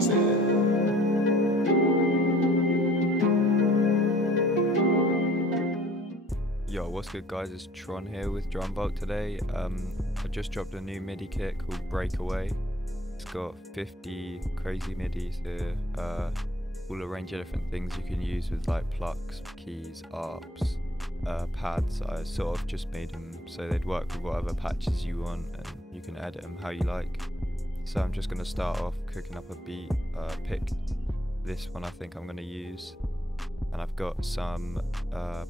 Yo, what's good guys, it's Tron here with DrumVault today. I just dropped a new MIDI kit called Breakaway. It's got 50 crazy MIDIs here, all a range of different things you can use with like plucks, keys, arps, pads. I sort of just made them so they'd work with whatever patches you want and you can edit them how you like. So I'm just going to start off cooking up a beat, picked this one I think I'm going to use. And I've got some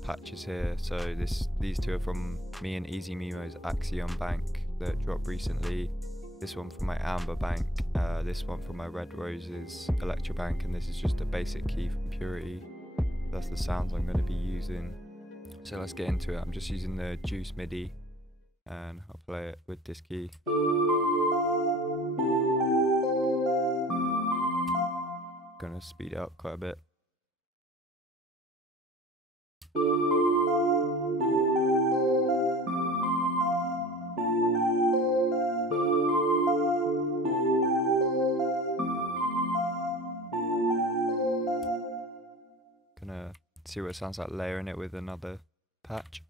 patches here, so these two are from me and Easy Memo's Axiom Bank that dropped recently. This one from my Amber Bank, this one from my Red Roses Electro Bank, and this is just a basic key from Purity. That's the sounds I'm going to be using. So let's get into it. I'm just using the Juice MIDI and I'll play it with this key. Gonna speed it up quite a bit. Gonna see what it sounds like layering it with another patch.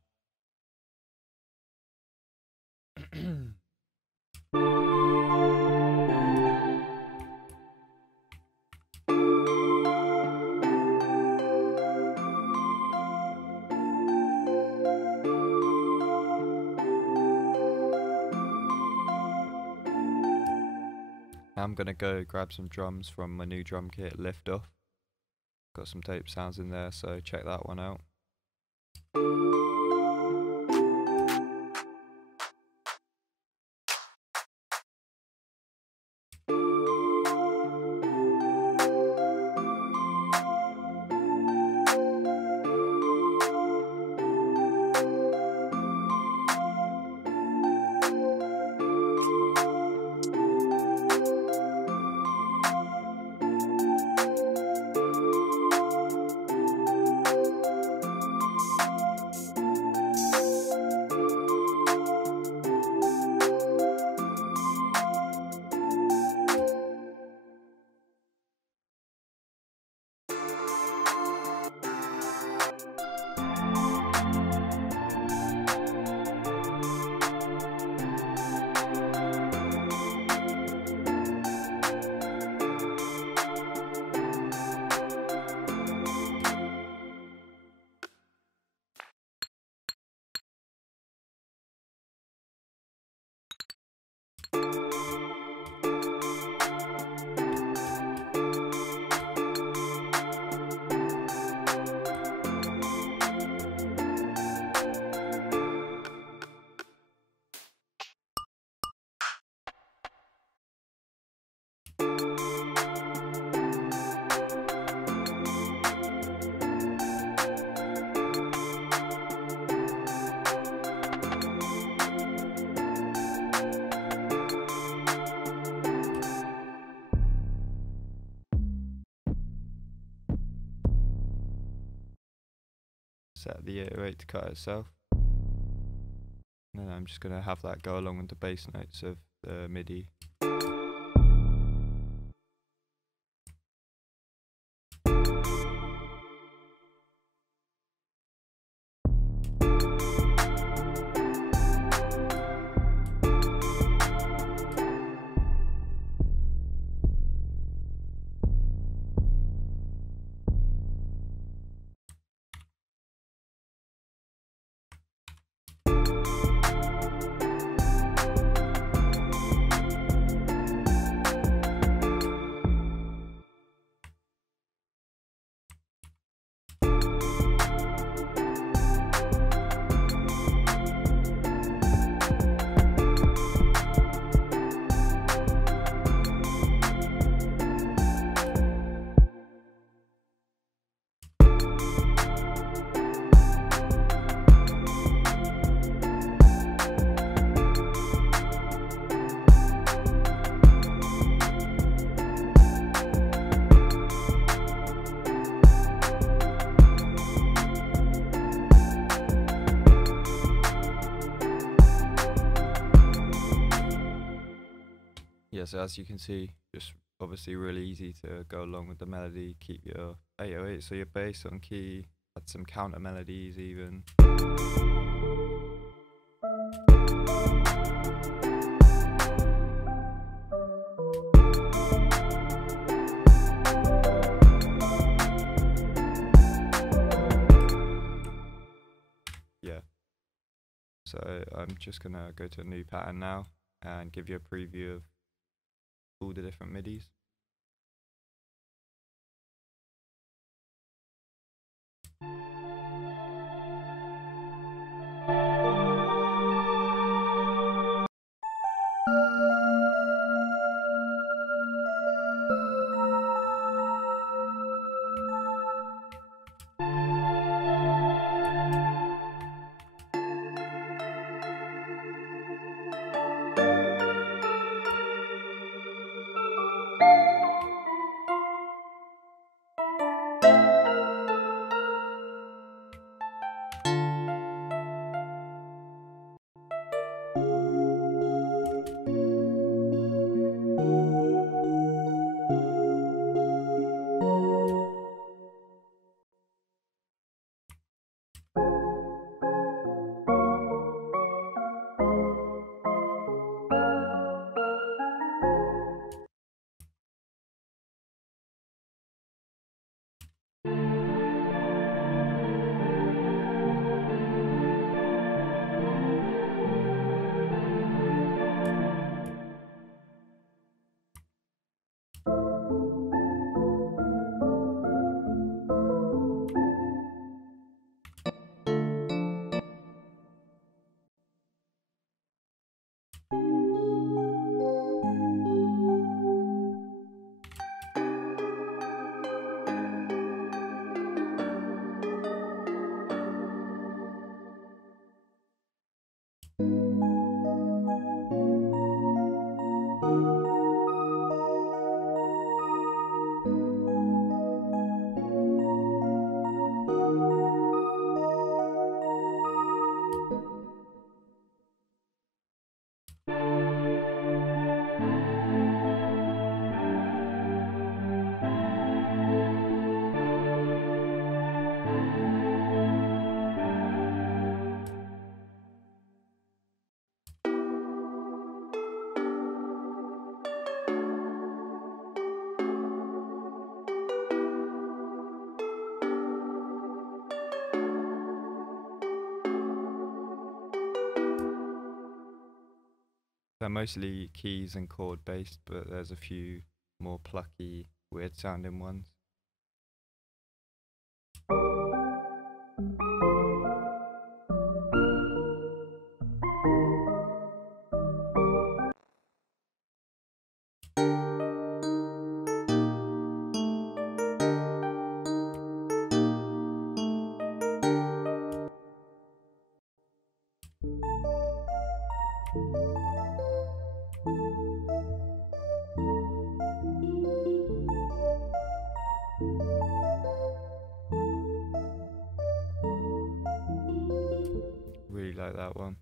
Now I'm gonna go grab some drums from my new drum kit, Lift Off. Got some tape sounds in there, so check that one out. Set the 808 to cut itself. And then I'm just going to have that go along with the bass notes of the MIDI. yeah, so as you can see, just obviously really easy to go along with the melody, keep your 808, so your bass on key, add some counter melodies even. Yeah. So I'm just gonna go to a new pattern now and give you a preview of all the different midis. They're mostly keys and chord based, but there's a few more plucky, weird sounding ones. Really like that one.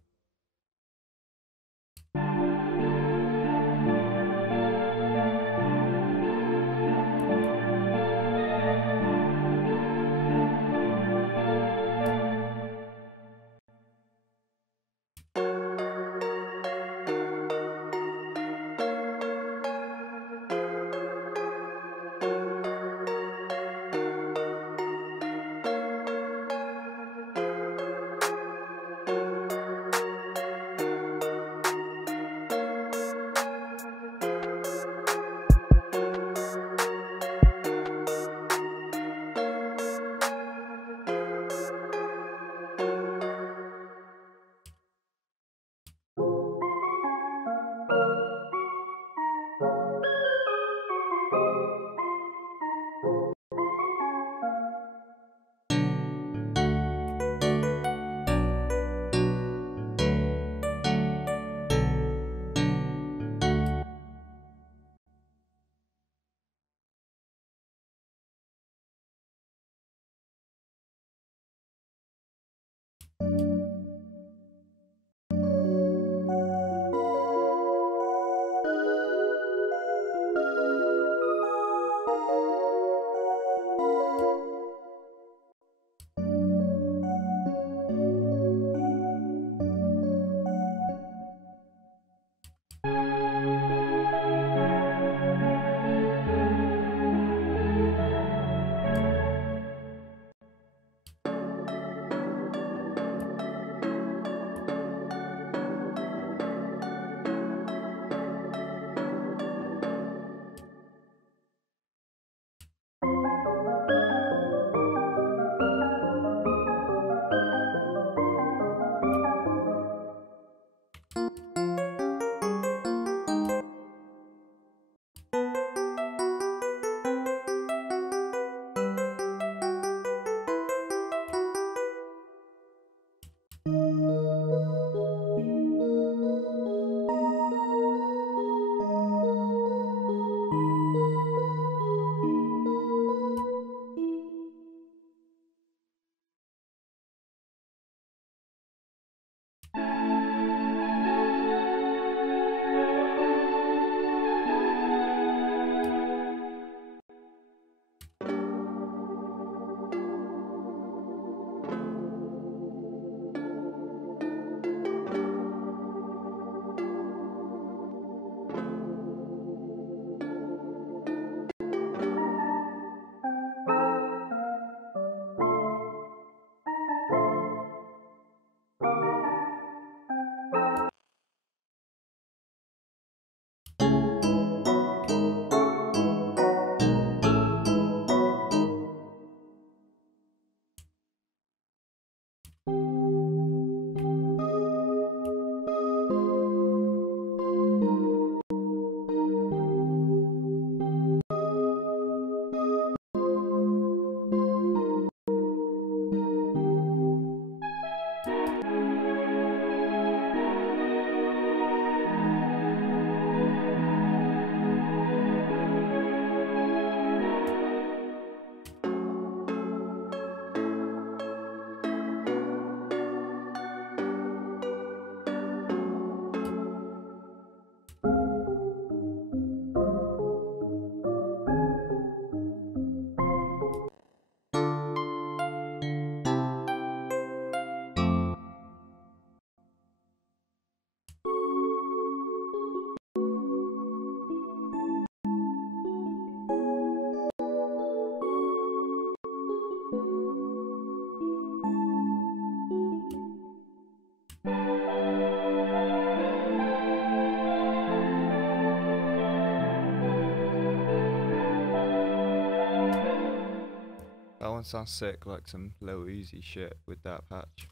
one sounds sick, like some Lil Uzi shit with that patch.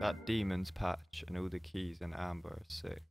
That Demons patch and all the keys in Amber are sick.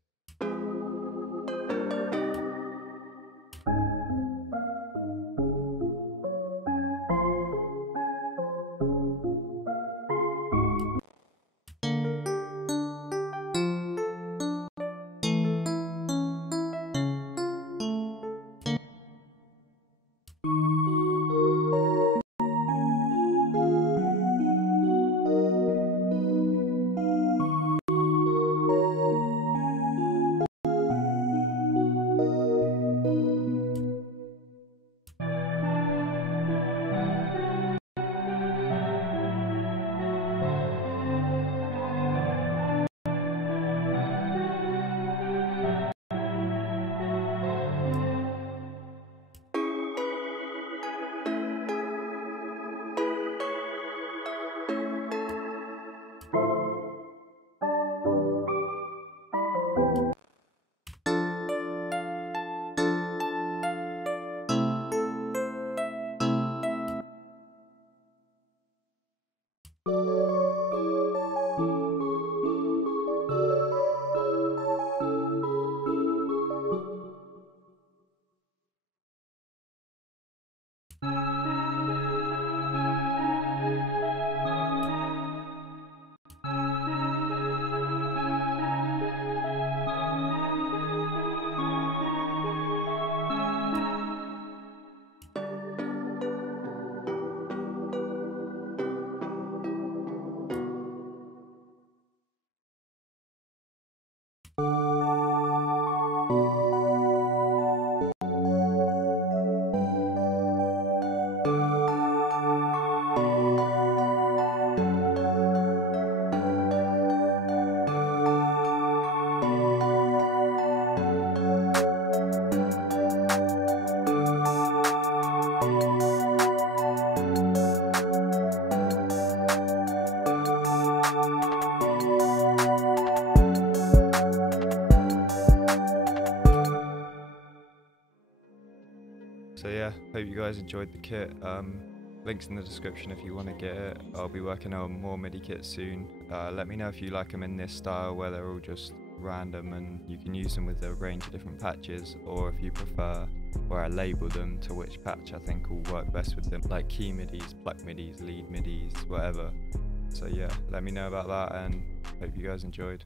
So yeah, hope you guys enjoyed the kit. Links in the description if you want to get it. I'll be working on more MIDI kits soon. Let me know if you like them in this style where they're all just random and you can use them with a range of different patches, or if you prefer where I label them to which patch I think will work best with them, like key midis, pluck midis, lead midis, whatever. So yeah, let me know about that and hope you guys enjoyed.